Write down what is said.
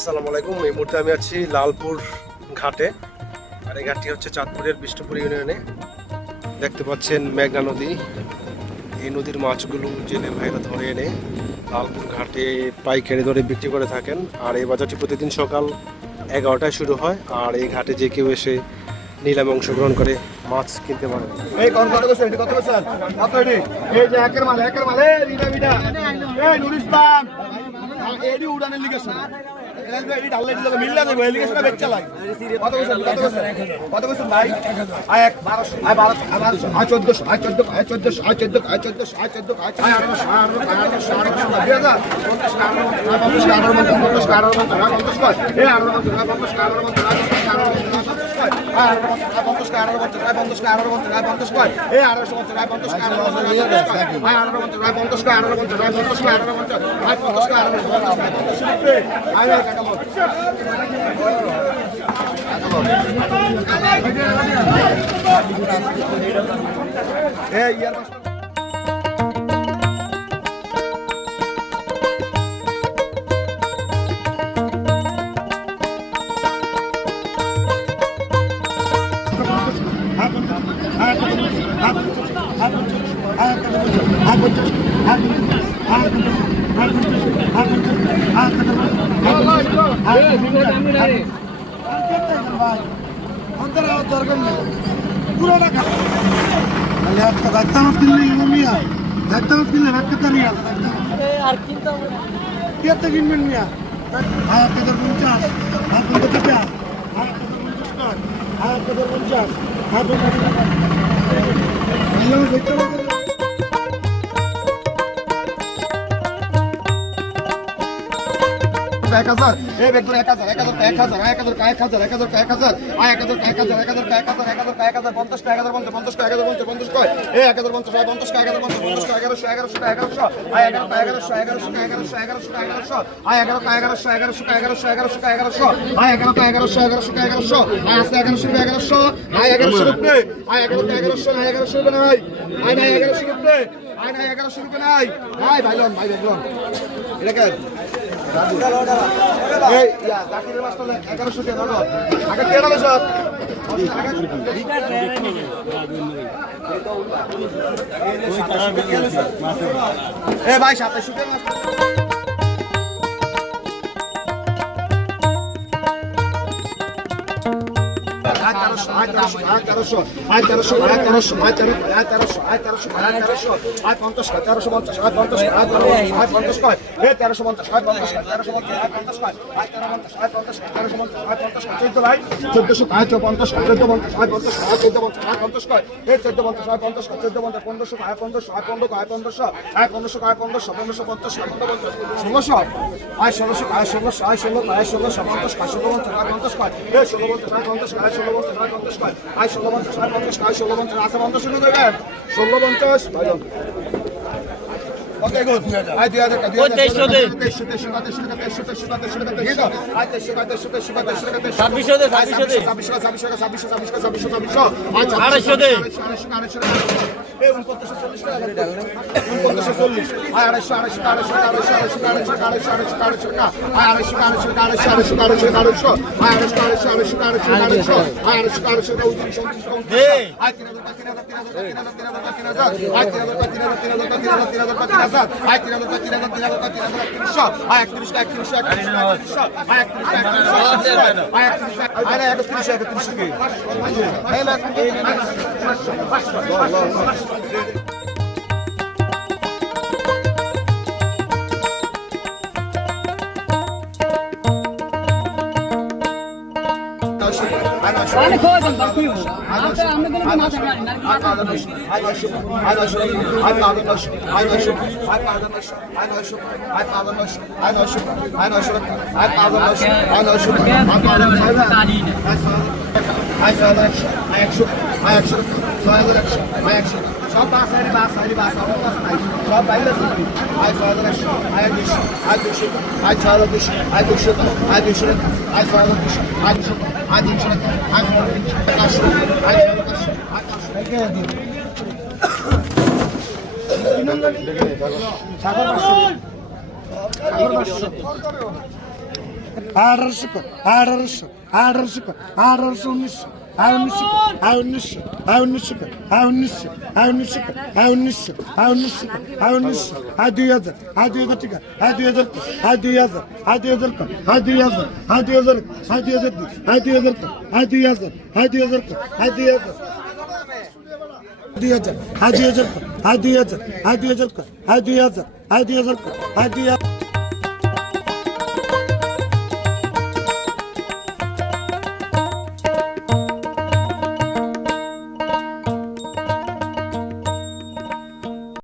আসসালামু আলাইকুম। এই মুহূর্তে আমি আছি লালপুর ঘাটে, আর এই ঘাটটি হচ্ছে চাঁদপুরের বিষ্ণুপুর ইউনিয়নে। দেখতে পাচ্ছেন মেঘনা নদী। এই নদীর মাছগুলো জেলে ভাইরা ধরে এনে লালপুর ঘাটে পাইকারি দরে বিক্রি করে থাকেন। আর এই বাজারটি প্রতিদিন সকাল 11টায় শুরু হয়, আর এই ঘাটে যে কেউ এসে নিলামে অংশগ্রহণ করে মাছ কিনতে পারে। উড়ানের লিগে মিল্লা দেবো এলিগেশন বেচা লাগে কত বছর ভাই আয় 1200 আয় 1200 আয় 1400 আয় 1400 আয় 1400 আয় 1400 আয় 1400 আয় 1400 আয় কিনবেন মিয়া এক হাজার এই বেগুন 1000 50 টাকা 50 টাকা 50 কয় এই 1050 50 টাকা 1150 1100 1100 আয় 1100 আয় 1100 আয় 1100 আয় 1100 আয় আছে 1100 আয় 1100 রুপিয়ে আয় 1100 নাই আয় নাই 1100 রুপিয়ে আয় নাই 1100 রুপিয়ে নাই ভাই ভাইলন ভাই বেগুন এটা কে এই ইয়া জাকিরের মাছটা 1100 টাকা দাও আগে কেন বেশ এ ভাই 2700 টাকা আয় 1650 আয় 1650 আছে 50 শুরু করবেন 1650 ভাইজন ওকে গুড আয় 2000 টাকা 1300 আয় সব বাস সব বাইরে আয় 6,100 আয় 200 আয় 200 আয় 6,200 আয় 200 আয় 200 আয় 6,200 আয় 200 আয় 300 আয় 500 আয় 500 2000